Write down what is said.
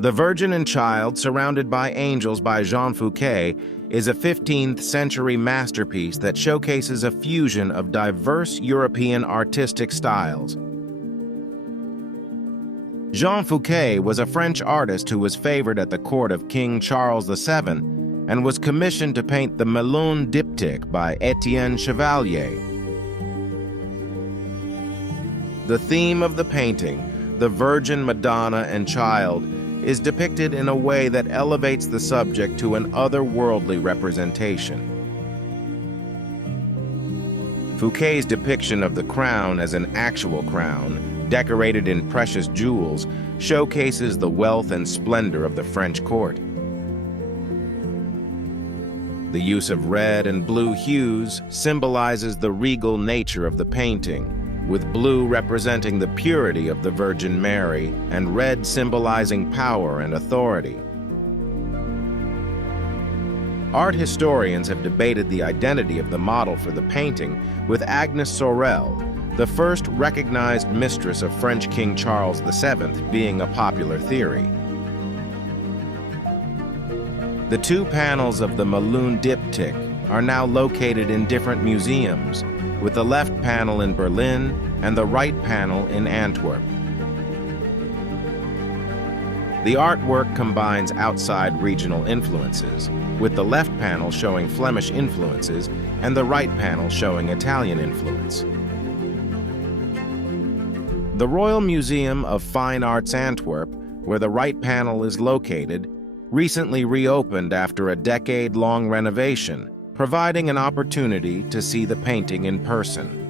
The Virgin and Child Surrounded by Angels by Jean Fouquet is a 15th century masterpiece that showcases a fusion of diverse European artistic styles. Jean Fouquet was a French artist who was favored at the court of King Charles VII and was commissioned to paint the Melun diptych by Etienne Chevalier. The theme of the painting, the Virgin, Madonna, and Child, is depicted in a way that elevates the subject to an otherworldly representation. Fouquet's depiction of the crown as an actual crown, decorated in precious jewels, showcases the wealth and splendor of the French court. The use of red and blue hues symbolizes the regal nature of the painting, with blue representing the purity of the Virgin Mary and red symbolizing power and authority. Art historians have debated the identity of the model for the painting, with Agnes Sorel, the first recognized mistress of French King Charles VII, being a popular theory. The two panels of the Melun diptych are now located in different museums, with the left panel in Berlin and the right panel in Antwerp. The artwork combines outside regional influences, with the left panel showing Flemish influences and the right panel showing Italian influence. The Royal Museum of Fine Arts Antwerp, where the right panel is located, recently reopened after a decade-long renovation, providing an opportunity to see the painting in person.